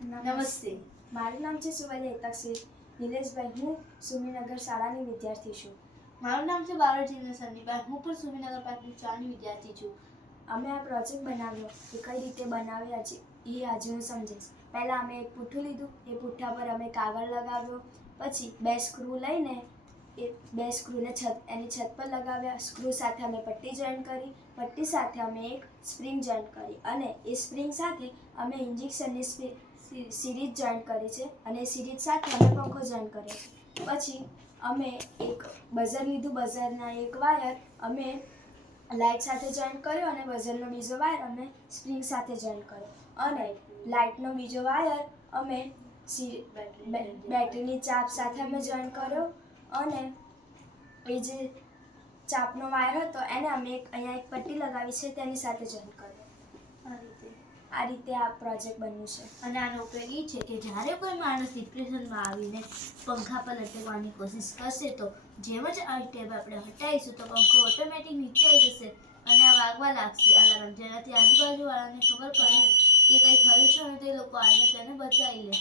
નમસ્તે. મારું નામ છે સુવલ્ય હિતકસિંહ નિલેશભાઈ. હું સુમીનગર શાળાની વિદ્યાર્થી છું. મારું નામ છે બારોટીના સન્નીભાઈ. હું પણ સુમીનગર પ્રાથમિક શાળાની વિદ્યાર્થી છું. અમે આ પ્રોજેક્ટ બનાવ્યો એ કઈ રીતે બનાવ્યા છે એ આજે હું સમજીશ. પહેલાં અમે એક પૂઠું લીધું, એ પૂઠા પર અમે કાગળ લગાવ્યો, પછી 2 સ્ક્રૂ લઈને એ 2 સ્ક્રૂને એની છત પર લગાવ્યા. સ્ક્રૂ સાથે અમે પટ્ટી જોઈન્ટ કરી, પટ્ટી સાથે અમે એક સ્પ્રિંગ જોઈન્ટ કરી અને એ સ્પ્રિંગ સાથે અમે ઇન્જેક્શનની સિરીઝ જોઈન્ટ કરી છે અને સિરીઝ સાથે અમે પંખો જોઈન્ટ કર્યો છે. પછી અમે એક બઝર લીધું, બઝરના એક વાયર અમે લાઇટ સાથે જોઈન્ટ કર્યો અને બઝરનો બીજો વાયર અમે સ્પ્રિંગ સાથે જોઈન્ટ કર્યો અને લાઇટનો બીજો વાયર અમે બેટરીની ચાપ સાથે અમે જોઈન્ટ કર્યો અને એ જે ચાપનો વાયર હતો એને અમે અહીંયા એક પટ્ટી લગાવી છે તેની સાથે જોઈન્ટ કર્યો. આ રીતે આ પ્રોજેક્ટ બન્યું છે. અને આનો ઉપયોગ એ છે કે જ્યારે કોઈ માણસ ડિપ્રેશનમાં આવીને પંખા પર લટકવાની કોશિશ કરશે તો જેમ જ આ ટેબ આપણે હટાવીશું તો પંખો ઓટોમેટિક નીચે આવી જશે અને આ વાગવા લાગશે અલાર્મ, જેનાથી આજુબાજુવાળાને ખબર પડે કે કંઈ થયું છે અને તે લોકો આવીને તેને બચાવી લે.